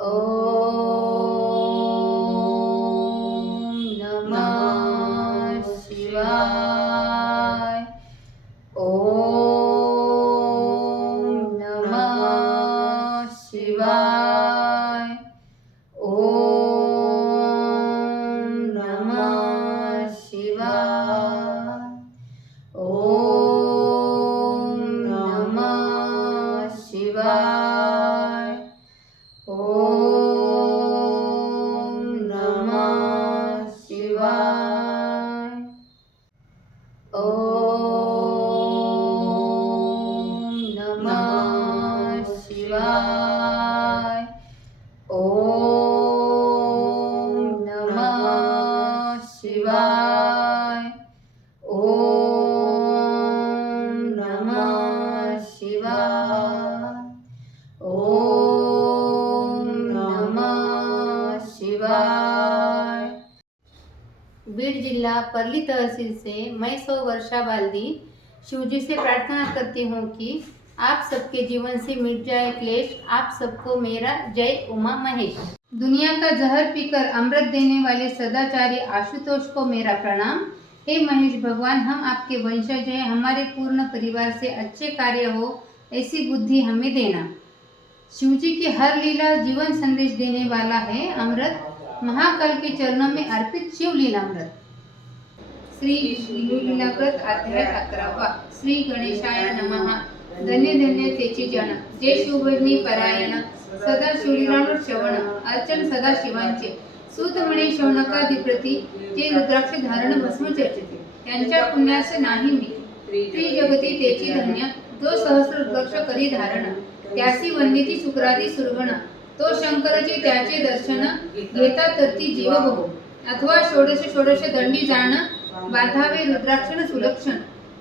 ओम नमः शिवाय। ओम नमः शिवाय। ओम नमः शिवाय। ओम नमः शिवाय। ओम नमः शिवाय। ओम नमः शिवाय। ओम नमः शिवाय। ओम नमः शिवाय। ओम नमः शिवाय। बीड जिला परली तहसील से मैं 100 वर्षा बाल्दी शिवजी से प्रार्थना करती हूँ कि आप सबके जीवन से मिट जाए क्लेश। आप सबको मेरा जय उमा महेश। दुनिया का जहर पीकर अमृत देने वाले सदाचारी आशुतोष को मेरा प्रणाम। हे महेश भगवान, हम आपके वंशज हैं, हमारे पूर्ण परिवार से अच्छे कार्य हो ऐसी बुद्धि हमें देना। शिवजी की हर लीला जीवन संदेश देने वाला है अमृत। महाकाल के चरणों में अर्पित शिव लीलामृत। श्री लीलाव्रत अध्याय 11। श्री गणेशाय नमः। धन्य धन्य तेचे जन, जे शिवभजनी परायण, सदा शिवलीलामृत श्रवण, अर्चन सदा शिवांचे, सूत म्हणे शौनकाधिपती, जे रुद्राक्ष धारण भस्म चर्चिते, त्यांच्या पुण्यास नाही मी त्रिजगती तेची धन्य, जो सहस्र रुद्राक्ष करी धारण, त्यासी वंदिती शुक्रादी सुरगण, तो शंकरचे त्याचे दर्शन, घेता तरती जीव बहु, अथवा षोडश षोडश दंडी जाण, बांधावे रुद्राक्षण सुलक्षण,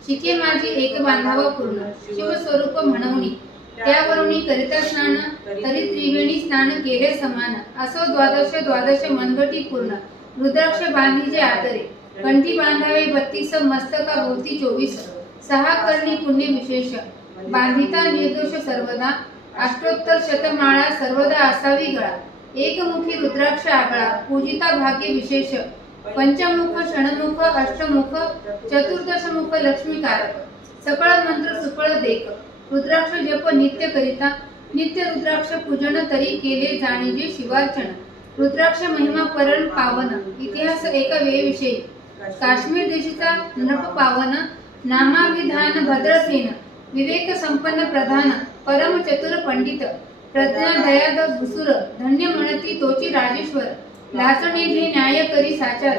शिके माझी एक बांधावा पूर्ण, शिव स्वरूप म्हणवणी, त्यावरुणी करिता स्नान, तरी त्रिवेणी स्नान केले समान, असो द्वादश द्वादश मनगटी पूर्ण, रुद्राक्ष बांधीजे आदरे, कंठी बांधावे 32, मस्तका भोवती 24, 6 करणी पुण्य विशेष, बांधिता निर्दोष सर्वदा, अष्टोत्तर शतमाळा सर्वदा असावी गळा, एकमुखी रुद्राक्ष आगळा, पूजिता भाग्य विशेष, पंचमुख षणमुख अष्टमुख चतुर्दशमुख लक्ष्मीकारक, सकळ मंत्र सुफळ देक, रुद्राक्ष जप नित्य करिता, नित्य रुद्राक्ष पूजन तरी केले जाणीजे शिवार्चन, रुद्राक्ष महिमा परण पावन, इतिहास एक वेविषयी, काश्मीर देशीचा नृप पावन, नामाभिधान भद्रसेन, विवेक संपन्न प्रधान, परम चतुर पंडित, प्रज्ञा दयाद भुसुर, धन्य म्हणती तोची राजेश्वर, लाचणे घे न्याय करी साचार,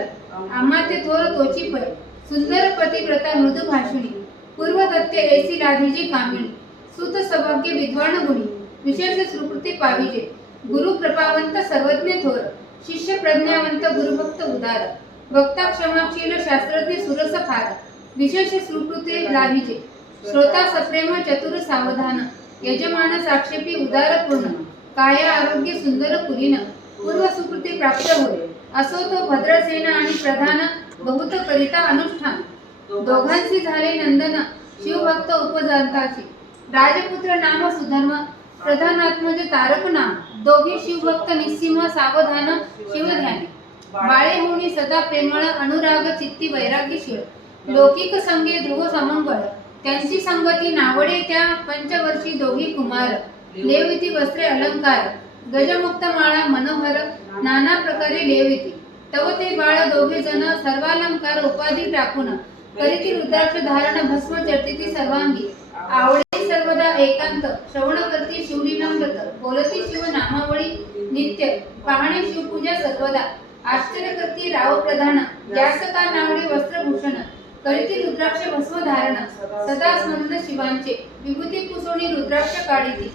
आमात्य थोर तोची पै, सुंदर पतिव्रता मृदू भाषिणी, पूर्वदत्य ऐसी लाधीजी कामिणी, सुत सौभाग्य विद्वान गुणी, विशेष सुकृती पाविजे, गुरु कृपावंत सर्वज्ञ थोर, शिष्य प्रज्ञावंत गुरुभक्त उदार, भक्ता क्षमाशील शास्त्रज्ञ सुरस फार, विशेष सुकृती लाभिजे, श्रोता सप्रेम चतुर सावधान, यजमान साक्षेपी उदार पूर्ण, काया आरोग्य सुंदर पुरीन, पूर्व सुकृती प्राप्त होय, असो तो भद्रसेन आणि प्रधान, बहुत करिता अनुष्ठान, दोघांची झाले नंदन, शिवभक्त उपजंताची, राजपुत्र नाम सुधर्म, प्रधानात्मज तारक नाम, दोघे शिवभक्त निस्सिम सावधान शिवध्यानी, बाळे होणी सदा प्रेमळ, अनुराग चित्ती वैराग्यशील, लौकिक संगे ध्रुव समंगळ, त्यांची संगती नावडे त्या पंचवर्षी दोघी कुमार, लेविती वस्त्रे अलंकार, गजमुक्त माळा मनोहर, नाना प्रकारे लेविती, तव ते बाळ दोघे जण सर्वालंकार उपाधी टाकून, करीती रुद्राक्ष धारण भस्म चर्चिती सर्वांगी, आवडे सर्वदा एकांत, श्रवण करती शिवलीलामृत, बोलती शिव नामावळी नित्य, पाहणे शिवपूजा सर्वदा, आश्चर्य करती राव प्रधान, जास का नावडे वस्त्रभूषण, करीती रुद्राक्ष भस्म धारण, सदा स्मरण शिवांचे, विभूती पुसोणी रुद्राक्ष काढिती,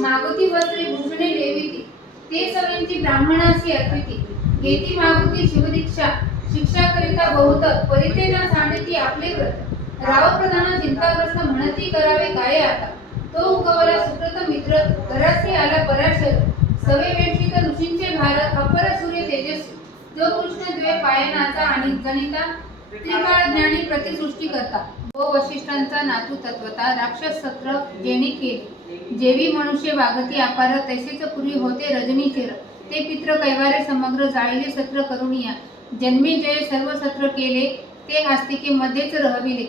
मागुती वस्त्रे भूषणे लेविती, ते सगळ्यांची ब्राह्मणासी अर्पिती, घेती मागुती शिवदीक्षा, शिक्षा करिता बहुत, परिते न सांडती आपले व्रत, राव प्रधान चिंताग्रस्त म्हणती करावे काय आता, तो उगवला सुकृत मित्र, घरासी आला पराशर, सवे वेषित ऋषींचे भारत, अपर सूर्य तेजस्वी, जो कृष्ण द्वे पायनाचा आणि जनिता, त्रिकाळ ज्ञानी प्रतिसृष्टी करता, व वशिष्ठांचा नातू तत्वता, राक्षस सत्र जेणे केले, जेवी मनुष्य वागती अपार तैसेच पूर्वी होते रजनीचर ते पित्र कैवारे समग्र जाळीले सत्र करुणिया जन्मे जय सर्व सत्र केले ते आस्तिके मध्येच रहविले